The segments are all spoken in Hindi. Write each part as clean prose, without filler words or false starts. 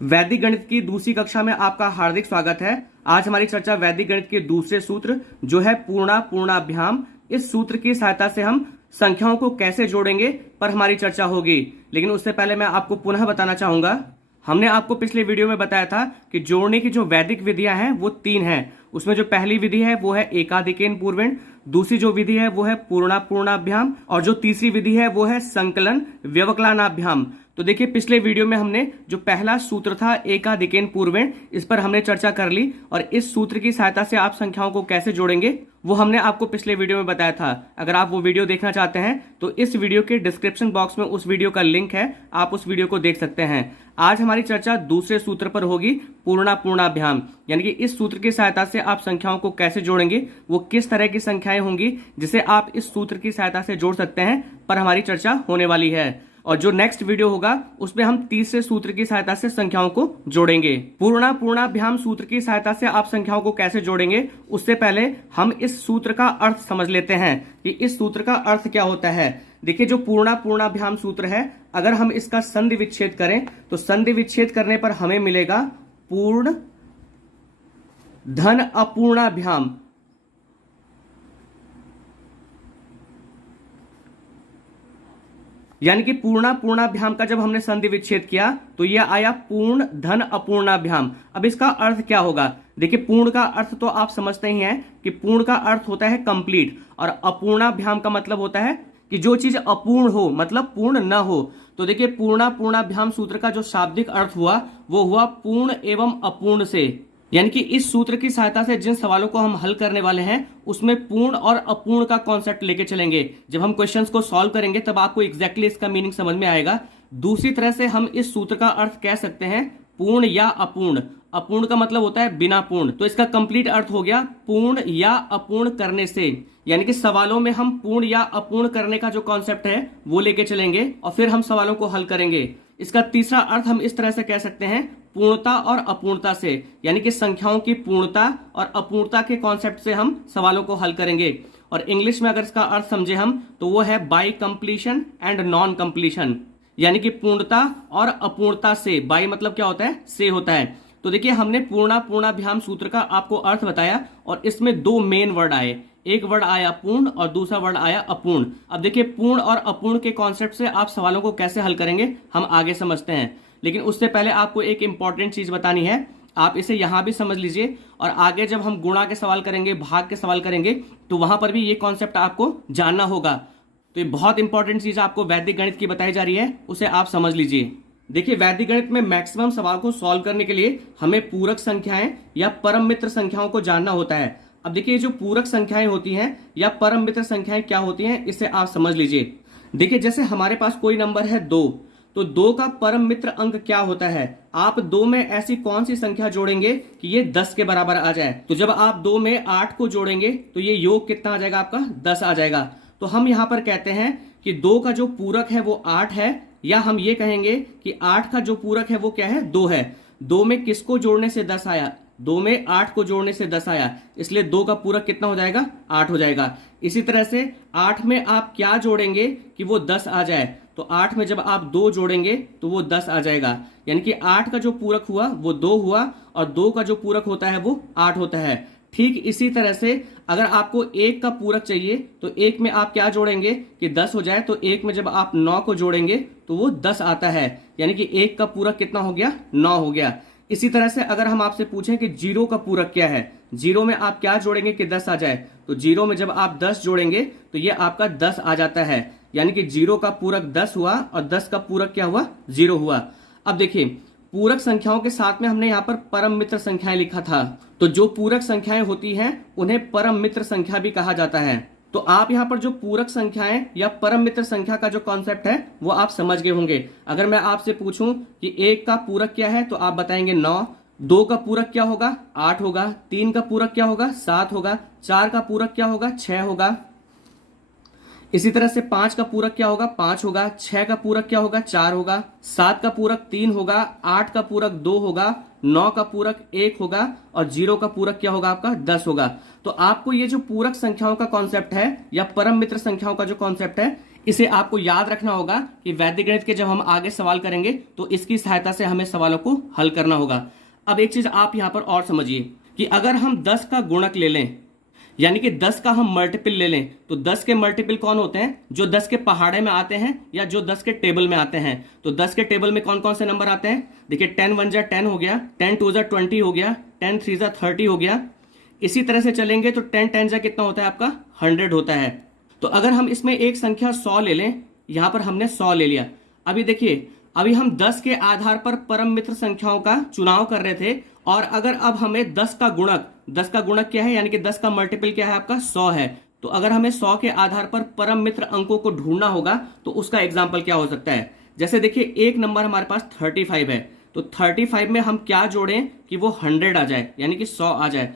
वैदिक गणित की दूसरी कक्षा में आपका हार्दिक स्वागत है। आज हमारी चर्चा वैदिक गणित के दूसरे सूत्र जो है पूर्णाभ्याम, इस सूत्र की सहायता से हम संख्याओं को कैसे जोड़ेंगे पर हमारी चर्चा होगी। लेकिन उससे पहले मैं आपको पुनः बताना चाहूंगा, हमने आपको पिछले वीडियो में बताया था कि जोड़ने की जो वैदिक विधियां हैं वो 3 हैं। उसमें जो पहली विधि है वो है एकाधिकेन पूर्वेण, दूसरी जो विधि है वो है पूर्णाभ्याम और जो तीसरी विधि है वो है संकलन व्यवकलनाभ्याम। तो देखिए, पिछले वीडियो में हमने जो पहला सूत्र था एकाधिकेन पूर्वेण, इस पर हमने चर्चा कर ली और इस सूत्र की सहायता से आप संख्याओं को कैसे जोड़ेंगे वो हमने आपको पिछले वीडियो में बताया था। अगर आप वो वीडियो देखना चाहते हैं तो इस वीडियो के डिस्क्रिप्शन बॉक्स में उस वीडियो का लिंक है, आप उस वीडियो को देख सकते हैं। आज हमारी चर्चा दूसरे सूत्र पर होगी, पूर्णाभ्याम, यानी कि इस सूत्र की सहायता से आप संख्याओं को कैसे जोड़ेंगे, वो किस तरह की संख्याएं होंगी जिसे आप इस सूत्र की सहायता से जोड़ सकते हैं, पर हमारी चर्चा होने वाली है। और जो नेक्स्ट वीडियो होगा उसमें हम तीसरे सूत्र की सहायता से संख्याओं को जोड़ेंगे। पूर्णाभ्याम सूत्र की सहायता से आप संख्याओं को कैसे जोड़ेंगे, उससे पहले हम इस सूत्र का अर्थ समझ लेते हैं कि इस सूत्र का अर्थ क्या होता है। देखिए, जो पूर्णाभ्याम सूत्र है, अगर हम इसका संधि विच्छेद करें तो संधि विच्छेद करने पर हमें मिलेगा पूर्ण धन अपूर्णाभ्याम। यानी कि पूर्णाभ्याम का जब हमने संधि विच्छेद किया तो यह आया पूर्ण धन अपूर्णाभ्याम। अब इसका अर्थ क्या होगा? देखिए, पूर्ण का अर्थ तो आप समझते ही हैं कि पूर्ण का अर्थ होता है कंप्लीट, और अपूर्णाभ्याम का मतलब होता है कि जो चीज अपूर्ण हो, मतलब पूर्ण न हो। तो देखिए, पूर्णाभ्याम सूत्र का जो शाब्दिक अर्थ हुआ वो हुआ पूर्ण एवं अपूर्ण से। यानी कि इस सूत्र की सहायता से जिन सवालों को हम हल करने वाले हैं उसमें पूर्ण और अपूर्ण का कॉन्सेप्ट लेके चलेंगे। जब हम क्वेश्चंस को सॉल्व करेंगे तब आपको एग्जैक्टली इसका मीनिंग समझ में आएगा। दूसरी तरह से हम इस सूत्र का अर्थ कह सकते हैं पूर्ण या अपूर्ण। अपूर्ण का मतलब होता है बिना पूर्ण, तो इसका कंप्लीट अर्थ हो गया पूर्ण या अपूर्ण करने से। यानी कि सवालों में हम पूर्ण या अपूर्ण करने का जो कॉन्सेप्ट है वो लेके चलेंगे और फिर हम सवालों को हल करेंगे। इसका तीसरा अर्थ हम इस तरह से कह सकते हैं पूर्णता और अपूर्णता से, यानी कि संख्याओं की पूर्णता और अपूर्णता के कॉन्सेप्ट से हम सवालों को हल करेंगे। और इंग्लिश में अगर इसका अर्थ समझे हम तो वो है by completion and non completion, यानी कि पूर्णता और अपूर्णता से। बाय मतलब क्या होता है? से होता है। तो देखिए, हमने पूर्णाभ्याम सूत्र का आपको अर्थ बताया और इसमें 2 मेन वर्ड आए, एक वर्ड आया पूर्ण और दूसरा वर्ड आया अपूर्ण। अब देखिए, पूर्ण और अपूर्ण के कॉन्सेप्ट से आप सवालों को कैसे हल करेंगे हम आगे समझते हैं। लेकिन उससे पहले आपको एक इंपॉर्टेंट चीज बतानी है, आप इसे यहां भी समझ लीजिए और आगे जब हम गुणा के सवाल करेंगे, भाग के सवाल करेंगे, तो वहां पर भी ये कॉन्सेप्ट आपको जानना होगा। तो ये बहुत इंपॉर्टेंट चीज आपको वैदिक गणित की बताई जा रही है, उसे आप समझ लीजिए। देखिए, वैदिक गणित में मैक्सिमम सवाल को सॉल्व करने के लिए हमें पूरक संख्याएं या परम मित्र संख्याओं को जानना होता है। अब देखिए, जो पूरक संख्याएं होती हैं या परम मित्र संख्याएं क्या होती हैं, इसे आप समझ लीजिए। देखिए, जैसे हमारे पास कोई नंबर है 2, तो 2 का परम मित्र अंक क्या होता है? आप 2 में ऐसी कौन सी संख्या जोड़ेंगे कि ये 10 के बराबर आ जाए? तो जब आप 2 में 8 को जोड़ेंगे तो ये योग कितना आ जाएगा आपका? 10 आ जाएगा। तो हम यहां पर कहते हैं कि 2 का जो पूरक है वो 8 है, या हम ये कहेंगे कि 8 का जो पूरक है वो क्या है? 2 है। 2 में किसको जोड़ने से 10 आया? 2 में 8 को जोड़ने से 10 आया, इसलिए 2 का पूरक कितना हो जाएगा? 8 हो जाएगा। इसी तरह से 8 में आप क्या जोड़ेंगे कि वो 10 आ जाए? तो 8 में जब आप 2 जोड़ेंगे तो वो 10 आ जाएगा। यानी कि 8 का जो पूरक हुआ वो 2 हुआ और 2 का जो पूरक होता है वो 8 होता है। ठीक इसी तरह से अगर आपको 1 का पूरक चाहिए तो 1 में आप क्या जोड़ेंगे कि 10 हो जाए, तो 1 में जब आप 9 को जोड़ेंगे तो वो 10 आता है। यानी कि 1 का पूरक कितना हो गया? 9 हो गया। इसी तरह से अगर हम आपसे पूछें कि 0 का पूरक क्या है, 0 में आप क्या जोड़ेंगे कि 10 आ जाए, तो 0 में जब आप 10 जोड़ेंगे तो ये आपका 10 आ जाता है। यानी कि 0 का पूरक 10 हुआ और 10 का पूरक क्या हुआ? 0 हुआ। अब देखिए, पूरक संख्याओं के साथ में हमने यहाँ पर परम मित्र संख्याएं लिखा था, तो जो पूरक संख्याएं होती हैं उन्हें परम मित्र संख्या भी कहा जाता है। तो आप यहाँ पर जो पूरक संख्याएं या परम मित्र संख्या का जो कॉन्सेप्ट है वो आप समझ गए होंगे। अगर मैं आपसे पूछूं कि 1 का पूरक क्या है तो आप बताएंगे 9, 2 का पूरक क्या होगा? 8 होगा, 3 का पूरक क्या होगा? 7 होगा, 4 का पूरक क्या होगा? 6 होगा। इसी तरह से 5 का पूरक क्या होगा? 5 होगा। 6 का पूरक क्या होगा? 4 होगा। 7 का पूरक 3 होगा। 8 का पूरक 2 होगा। 9 का पूरक 1 होगा और 0 का पूरक क्या होगा आपका? 10 होगा। तो आपको ये जो पूरक संख्याओं का कॉन्सेप्ट है या परम मित्र संख्याओं का जो कॉन्सेप्ट है, इसे आपको याद रखना होगा कि वैदिक गणित के जब हम आगे सवाल करेंगे तो इसकी सहायता से हमें सवालों को हल करना होगा। अब एक चीज आप यहां पर और समझिए कि अगर हम 10 का गुणक ले लें, यानी कि 10 का हम मल्टीपल ले लें, तो 10 के मल्टीपल कौन होते हैं? जो 10 के पहाड़े में आते हैं या जो 10 के टेबल में आते हैं। तो 10 के टेबल में कौन कौन से नंबर आते हैं? देखिए 10 1 जा 10 हो गया, 10 2 जा 20 हो गया, 10 3 जा 30 हो गया। इसी तरह से चलेंगे तो 10 10 जा कितना होता है आपका? 100 होता है। तो अगर हम इसमें एक संख्या 100 ले लें, यहां पर हमने 100 ले लिया। अभी देखिए, अभी हम 10 के आधार पर परम मित्र संख्याओं का चुनाव कर रहे थे, और अगर अब हमें 10 का गुणक क्या है, यानी कि 10 का मल्टीपल क्या है आपका? 100 है। तो अगर हमें 100 के आधार पर परम मित्र अंकों को ढूंढना होगा तो उसका एग्जाम्पल क्या हो सकता है? जैसे देखिए, एक नंबर हमारे पास 35 है, तो 35 में हम क्या जोड़ें कि वो 100 आ जाए, यानी कि 100 आ जाए।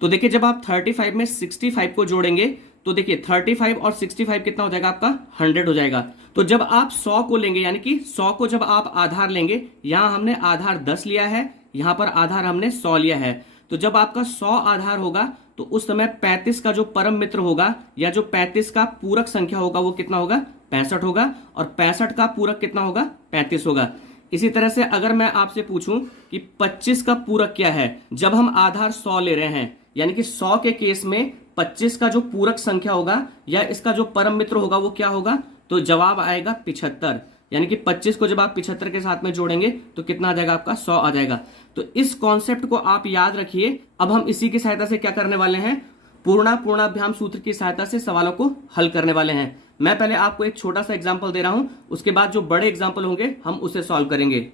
तो देखिए, जब आप 35 में 65 को जोड़ेंगे तो देखिए 35 और 65 कितना हो जाएगा आपका? 100 हो जाएगा। तो जब आप 100 को लेंगे, यानी कि 100 को जब आप आधार लेंगे, यहां हमने आधार 10 लिया है, यहां पर आधार हमने 100 लिया है। तो जब आपका 100 आधार होगा तो उस समय 35 का जो परम मित्र होगा या जो 35 का पूरक संख्या होगा वो कितना होगा? 65 होगा। और 65 का पूरक कितना होगा? 35 होगा। इसी तरह से अगर मैं आपसे पूछूं कि 25 का पूरक क्या है, जब हम आधार 100 ले रहे हैं, यानी कि 100 के केस में 25 का जो पूरक संख्या होगा या इसका जो परम मित्र होगा वो क्या होगा? तो जवाब आएगा 75। यानी कि 25 को जब आप 75 के साथ में जोड़ेंगे तो कितना आ जाएगा आपका? 100 आ जाएगा। तो इस कॉन्सेप्ट को आप याद रखिए। अब हम इसी की सहायता से क्या करने वाले हैं? पूर्णाभ्याम सूत्र की सहायता से सवालों को हल करने वाले हैं। मैं पहले आपको एक छोटा सा एग्जाम्पल दे रहा हूं, उसके बाद जो बड़े एग्जाम्पल होंगे हम उसे सॉल्व करेंगे।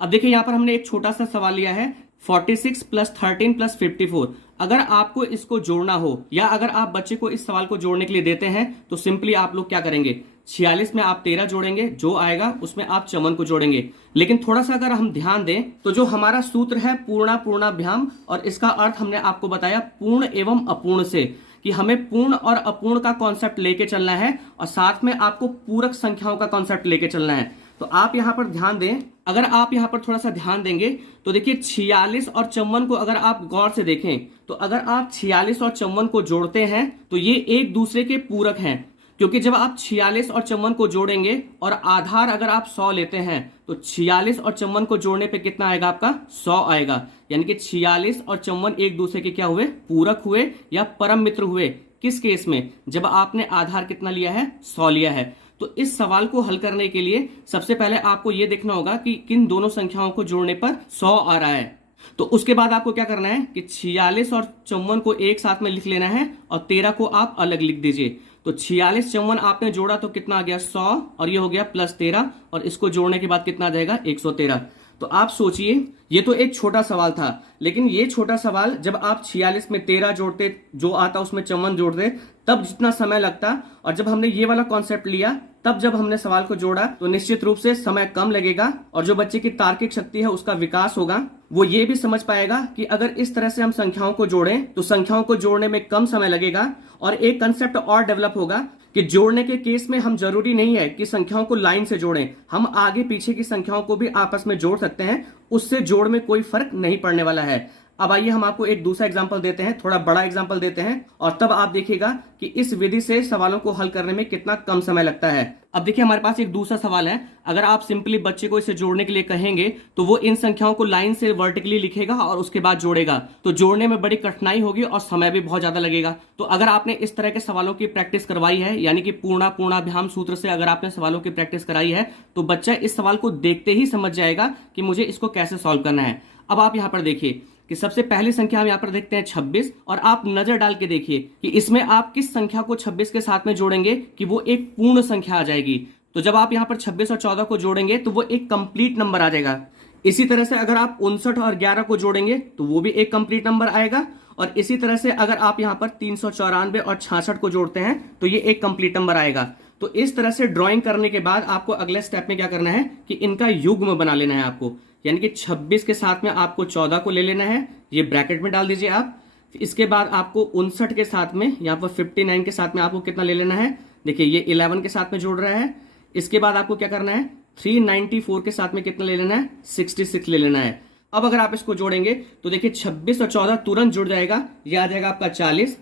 अब देखिए, यहां पर हमने एक छोटा सा सवाल लिया है, 46 + 13 + 54। अगर आपको इसको जोड़ना हो या अगर आप बच्चे को इस सवाल को जोड़ने के लिए देते हैं तो सिंपली आप लोग क्या करेंगे? 46 में आप 13 जोड़ेंगे, जो आएगा उसमें आप चमन को जोड़ेंगे। लेकिन थोड़ा सा अगर हम ध्यान दें तो जो हमारा सूत्र है पूर्णाभ्याम, और इसका अर्थ हमने आपको बताया पूर्ण एवं अपूर्ण से, कि हमें पूर्ण और अपूर्ण का कॉन्सेप्ट लेके चलना है और साथ में आपको पूरक संख्याओं का कॉन्सेप्ट लेके चलना है। तो आप यहां पर ध्यान दें, अगर आप यहां पर थोड़ा सा ध्यान देंगे तो देखिए 46 और 54 को अगर आप गौर से देखें तो अगर आप 46 और 54 को जोड़ते हैं तो ये एक दूसरे के पूरक हैं, क्योंकि जब आप 46 और 54 को जोड़ेंगे और आधार अगर आप 100 लेते हैं तो 46 और 54 को जोड़ने पे कितना आएगा आपका? 100 आएगा। यानी कि 46 और 54 एक दूसरे के क्या हुए? पूरक हुए या परम मित्र हुए। किस केस में? जब आपने आधार कितना लिया है? 100 लिया है। तो इस सवाल को हल करने के लिए सबसे पहले आपको यह देखना होगा कि किन दोनों संख्याओं को जोड़ने पर 100 आ रहा है। तो उसके बाद आपको क्या करना है कि 46 और 54 को एक साथ में लिख लेना है और 13 को आप अलग लिख दीजिए। तो 46 54 आपने जोड़ा तो कितना आ गया? 100, और ये हो गया +13, और इसको जोड़ने के बाद कितना आ जाएगा? 113। तो आप सोचिए, ये तो एक छोटा सवाल था, लेकिन ये छोटा सवाल जब आप 46 में 13 जोड़ते, जो आता उसमें 54 जोड़ते, तब जितना समय लगता, और जब हमने ये वाला कॉन्सेप्ट लिया तब जब हमने सवाल को जोड़ा तो निश्चित रूप से समय कम लगेगा और जो बच्चे की तार्किक शक्ति है उसका विकास होगा। वो ये भी समझ पाएगा कि अगर इस तरह से हम संख्याओं को जोड़ें तो संख्याओं को जोड़ने में कम समय लगेगा। और एक कंसेप्ट और डेवलप होगा कि जोड़ने के केस में हम जरूरी नहीं है कि संख्याओं को लाइन से जोड़ें, हम आगे पीछे की संख्याओं को भी आपस में जोड़ सकते हैं, उससे जोड़ में कोई फर्क नहीं पड़ने वाला है। अब आइए हम आपको एक दूसरा एग्जाम्पल देते हैं, थोड़ा बड़ा एग्जाम्पल देते हैं, और तब आप देखिएगा कि इस विधि से सवालों को हल करने में कितना कम समय लगता है। अब देखिए, हमारे पास एक दूसरा सवाल है। अगर आप सिंपली बच्चे को इसे जोड़ने के लिए कहेंगे तो वो इन संख्याओं को लाइन से वर्टिकली लिखेगा और उसके बाद जोड़ेगा, तो जोड़ने में बड़ी कठिनाई होगी और समय भी बहुत ज्यादा लगेगा। तो अगर आपने इस तरह के सवालों की प्रैक्टिस करवाई है, यानी कि पूर्णाभ्याम सूत्र से अगर आपने सवालों की प्रैक्टिस कराई है, तो बच्चा इस सवाल को देखते ही समझ जाएगा कि मुझे इसको कैसे सॉल्व करना है। अब आप यहां पर देखिए कि सबसे पहली संख्या हम यहां पर देखते हैं 26, और आप नजर डाल के देखिए कि इसमें आप किस संख्या को 26 के साथ में जोड़ेंगे कि वो एक पूर्ण संख्या आ जाएगी। तो जब आप यहां पर 26 और 14 को जोड़ेंगे तो वो एक कंप्लीट नंबर आ जाएगा। इसी तरह से अगर आप 59 और 11 को जोड़ेंगे तो वो भी एक कंप्लीट नंबर आएगा। और इसी तरह से अगर आप यहां पर 394 और 66 को जोड़ते हैं तो ये एक कंप्लीट नंबर आएगा। तो इस तरह से ड्राइंग करने के बाद आपको अगले स्टेप में क्या करना है कि इनका युग्म बना लेना है आपको, यानी कि 26 के साथ में आपको 14 को ले लेना है, ये ब्रैकेट में डाल दीजिए आप। इसके बाद आपको 59 के साथ में, यहाँ पर 59 के साथ में आपको कितना ले लेना है, देखिए ये 11 के साथ में जोड़ रहा है। इसके बाद आपको क्या करना है, 394 के साथ में कितना ले लेना है, 66 ले लेना है। अब अगर आप इसको जोड़ेंगे तो देखिए 26 और 14 तुरंत जुड़ जाएगा, ये आ जाएगा आपका 40।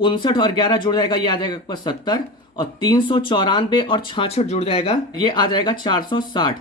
59 और 11 जुड़ जाएगा, ये आ जाएगा आपका 70। और 394 और 66 जुड़ जाएगा, ये आ जाएगा 460।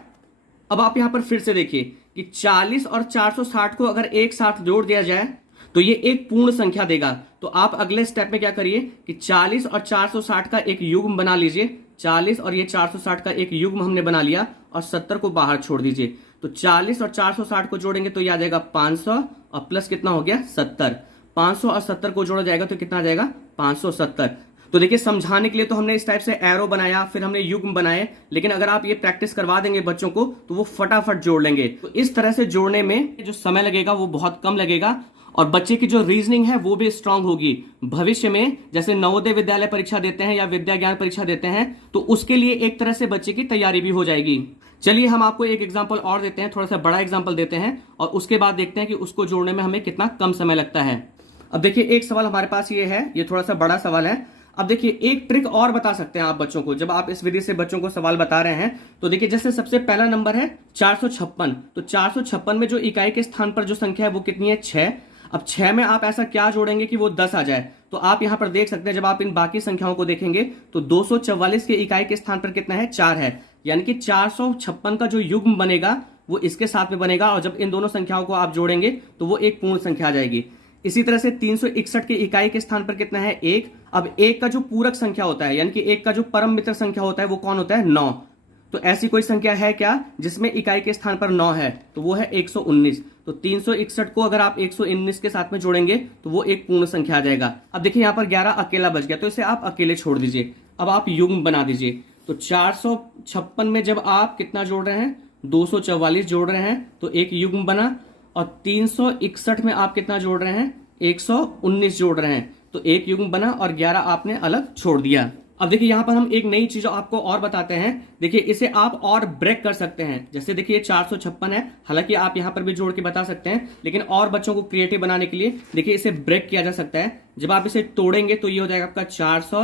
अब आप यहां पर फिर से देखिए कि 40 और 460 को अगर एक साथ जोड़ दिया जाए तो ये एक पूर्ण संख्या देगा। तो आप अगले स्टेप में क्या करिए कि 40 और 460 का एक युग्म बना लीजिए। 40 और ये 460 का एक युग्म हमने बना लिया और 70 को बाहर छोड़ दीजिए। तो 40 और 460 को जोड़ेंगे तो ये आ जाएगा 500 और प्लस कितना हो गया 70। 500 और 70 को जोड़ा जाएगा तो कितना आ जाएगा 570। तो देखिए समझाने के लिए तो हमने इस टाइप से एरो बनाया, फिर हमने युग्म बनाए, लेकिन अगर आप ये प्रैक्टिस करवा देंगे बच्चों को तो वो फटाफट जोड़ लेंगे। तो इस तरह से जोड़ने में जो समय लगेगा वो बहुत कम लगेगा और बच्चे की जो रीजनिंग है वो भी स्ट्रांग होगी। भविष्य में जैसे नवोदय विद्यालय परीक्षा देते हैं या विद्या ज्ञान परीक्षा देते हैं तो उसके लिए एक तरह से बच्चे की तैयारी भी हो जाएगी। चलिए हम आपको एक एग्जाम्पल और देते हैं, थोड़ा सा बड़ा एग्जाम्पल देते हैं और उसके बाद देखते हैं कि उसको जोड़ने में हमें कितना कम समय लगता है। अब देखिए एक सवाल हमारे पास ये है, ये थोड़ा सा बड़ा सवाल है। अब देखिए एक ट्रिक और बता सकते हैं आप बच्चों को, जब आप इस विधि से बच्चों को सवाल बता रहे हैं तो देखिए जैसे सबसे पहला नंबर है 456, तो 456 में जो इकाई के स्थान पर जो संख्या है वो कितनी है 6। अब 6 में आप ऐसा क्या जोड़ेंगे कि वो 10 आ जाए। तो आप यहां पर देख सकते हैं जब आप इन बाकी संख्याओं को देखेंगे तो 244 के इकाई के स्थान पर कितना है 4 है, यानी कि 456 का जो युग्म बनेगा वो इसके साथ में बनेगा और जब इन दोनों संख्याओं को आप जोड़ेंगे तो वो एक पूर्ण संख्या आ जाएगी। इसी तरह से 361 के इकाई के स्थान पर कितना है 1। अब 1 का जो पूरक संख्या होता है यानी कि 1 का जो परम मित्र संख्या होता है वो कौन होता है 9। तो ऐसी कोई संख्या है क्या जिसमें इकाई के स्थान पर 9 है, तो वो है 119। तो 361 को अगर आप 119 के साथ में जोड़ेंगे तो वो एक पूर्ण संख्या आ जाएगा। अब देखिए यहां पर 11 अकेला बच गया तो इसे आप अकेले छोड़ दीजिए। अब आप युग्म बना दीजिए। तो 456 में जब आप कितना जोड़ रहे हैं 244 जोड़ रहे हैं तो एक युग्म बना, और 361 में आप कितना जोड़ रहे हैं 119 जोड़ रहे हैं तो एक युग्म बना और 11 आपने अलग छोड़ दिया। अब देखिए यहां पर हम एक नई चीज आपको और बताते हैं। देखिए इसे आप और ब्रेक कर सकते हैं। जैसे देखिए 456 है, हालांकि आप यहां पर भी जोड़ के बता सकते हैं, लेकिन और बच्चों को क्रिएटिव बनाने के लिए देखिए इसे ब्रेक किया जा सकता है। जब आप इसे तोड़ेंगे तो ये हो जाएगा आपका 400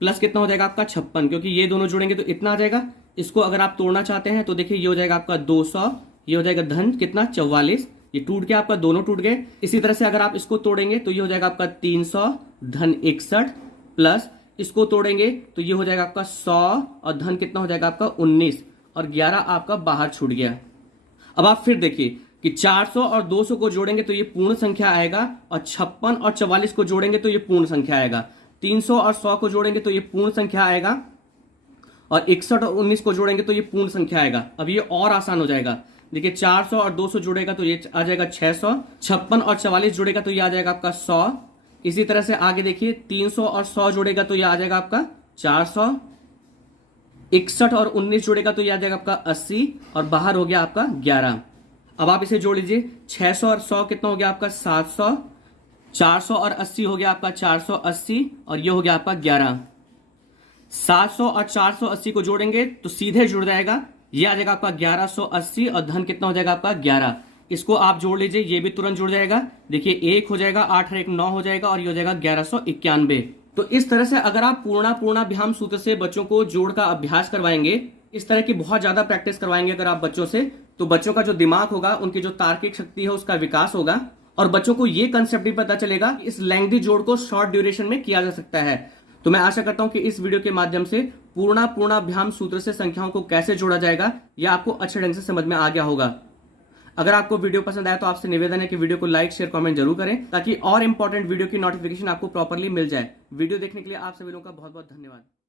प्लस कितना हो जाएगा आपका 56, क्योंकि ये दोनों जोड़ेंगे तो इतना आ जाएगा। इसको अगर आप तोड़ना चाहते हैं तो देखिए ये हो जाएगा आपका 200, ये हो जाएगा धन कितना 44, ये टूट गया आपका, दोनों टूट गए। इसी तरह से अगर आप इसको तोड़ेंगे तो ये हो जाएगा आपका 300 धन 61, प्लस इसको तोड़ेंगे तो ये हो जाएगा आपका 100 और धन कितना हो जाएगा आपका 19 और 11 आपका बाहर छूट गया। अब आप फिर देखिए कि 400 और 200 को जोड़ेंगे तो ये पूर्ण संख्या आएगा और 56 और 44 को जोड़ेंगे तो ये पूर्ण संख्या आएगा। 300 और 100 को जोड़ेंगे तो ये पूर्ण संख्या आएगा और 61 और 19 को जोड़ेंगे तो ये पूर्ण संख्या आएगा। अब ये और आसान हो जाएगा। देखिए 400 और 200 जुड़ेगा तो ये आ जाएगा 600, 56 और 44 जुड़ेगा तो ये आ जाएगा आपका 100। इसी तरह से आगे देखिए 300 और 100 जुड़ेगा तो ये आ जाएगा आपका 400, 61 और 19 जुड़ेगा तो ये आ जाएगा आपका 80 और बाहर हो गया आपका 11। अब आप इसे जोड़ लीजिए, 600 और 100 कितना हो गया आपका 700, 400 और 80 हो गया आपका 480 और ये हो गया आपका 11। 700 और 480 को जोड़ेंगे तो सीधे जुड़ जाएगा, ये आ जाएगा आपका 1180 और धन कितना हो जाएगा आपका 11। इसको आप जोड़ लीजिए, ये भी तुरंत जुड़ जाएगा। देखिए 1 हो जाएगा, 8 और 1 9 हो जाएगा और ये हो जाएगा 1191। तो इस तरह से अगर आप पूर्णाभ्याम सूत्र से बच्चों को जोड़ का अभ्यास करवाएंगे, इस तरह की बहुत ज्यादा प्रैक्टिस करवाएंगे अगर आप बच्चों से, तो बच्चों का जो दिमाग होगा, उनकी जो तार्किक शक्ति है उसका विकास होगा और बच्चों को ये कंसेप्ट भी पता चलेगा कि इस लेंथी जोड़ को शॉर्ट ड्यूरेशन में किया जा सकता है। तो मैं आशा करता हूं कि इस वीडियो के माध्यम से पूर्णाभ्याम सूत्र से संख्याओं को कैसे जोड़ा जाएगा यह आपको अच्छे ढंग से समझ में आ गया होगा। अगर आपको वीडियो पसंद आया तो आपसे निवेदन है कि वीडियो को लाइक शेयर कमेंट जरूर करें ताकि और इंपॉर्टेंट वीडियो की नोटिफिकेशन आपको प्रॉपरली मिल जाए। वीडियो देखने के लिए आप सभी लोगों का बहुत बहुत धन्यवाद।